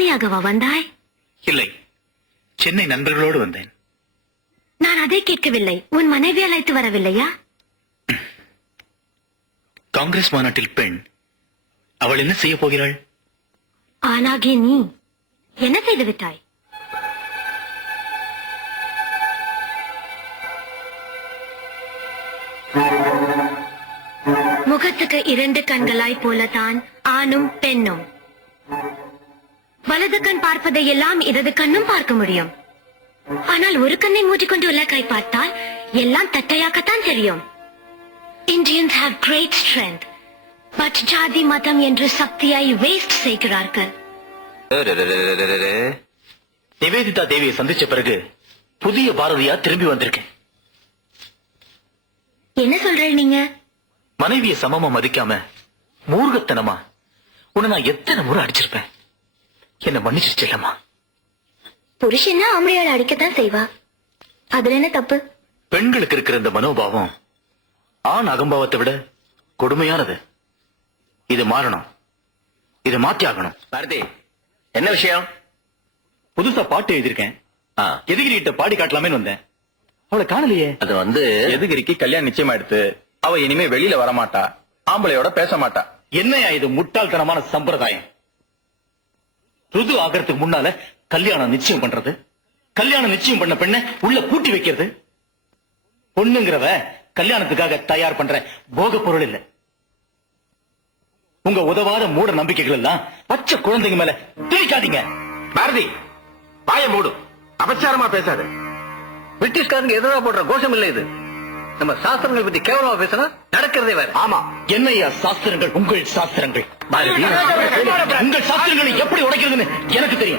தனியாகவா வந்தாய்? இல்லை, சென்னை நண்பர்களோடு வந்தேன். நான் அதை கேட்கவில்லை. உன் மனைவி அழைத்து வரவில்லையா? காங்கிரஸ் மாநாட்டில் பெண், அவள் என்ன செய்ய போகிறாள்? ஆனாகிய நீ என்ன செய்து விட்டாய்? முகத்துக்கு 2 கண்களாய் போலத்தான் ஆணும் பெண்ணும். வலது கண் பார்ப்பதை எல்லாம் இடது கண்ணும் பார்க்க முடியும். ஆனால் ஒரு கண்ணை மூடிக்கொண்டு உலகை பார்த்தால் எல்லாம் தட்டையாகத்தான் தெரியும். Indians have great strength, but ஜாதி மதம் என்று சக்தியாய் வேஸ்ட் செய்கிறார்கள். நிவேதிதா தேவியை சந்திச்ச பிறகு புதிய பாரதியா திரும்பி வந்திருக்கேன். என்ன சொல்ற நீங்க? மனைவியை சமமா மதிக்காம மூர்க்கத்தனமா உன்னை நான் எத்தனை முறை அடிச்சிருப்பேன். என்ன மன்னிச்சிருச்சேலம்மா. புருஷன்னா ஆம்பளையால் அடிக்கத்தான் செய்வா. அதுல என்ன தப்பு? பெண்களுக்கு இருக்கிற இந்த மனோபாவம் ஆண் அகம்பாவத்தை விட கொடுமையானது. இது மாறணும். இது மாத்தி ஆகணும். பாரதி, என்ன விஷயம்? புதுசா பாட்டு எழுதியிருக்கேன். எதுகிரிட்ட பாடி காட்டலாமே வந்தேன். அவளை காணலையே. அது எதுகிரிக்கு கல்யாணம் நிச்சயமா எடுத்து அவ இனிமே வெளியில வரமாட்டா, ஆம்பளையோட பேச மாட்டா. என்னையா இது முட்டாள்தனமான சம்பிரதாயம்? ருது ஆகிறதுக்கு முன்னால கல்யாணம் நிச்சயம் பண்றது, கல்யாணம் நிச்சயம் பண்ண பெண்ணை உள்ள பூட்டி வைக்கிறது. பொண்ணுங்கிறவ கல்யாணத்துக்காக தயார் பண்ற போக பொருள் இல்ல. உங்க உதவாத மூட நம்பிக்கைகள் எல்லாம் பச்சை குழந்தைங்க மேல திணிக்காதீங்க. பாரதி, வாய மூடு. அபச்சாரமா பேசாது. பிரிட்டிஷ்காரங்க எதிராக போடுற கோஷம் இல்ல இது. நம்ம சாஸ்திரங்கள் பத்தி கேவலமா பேசினா நடக்கிறதே வேற. ஆமா, என்னையா சாஸ்திரங்கள்? உங்கள் சாஸ்திரங்கள். பாரதி, உங்கள் சாஸ்திரங்களை எப்படி உடைக்கிறதுன்னு எனக்கு தெரியும்.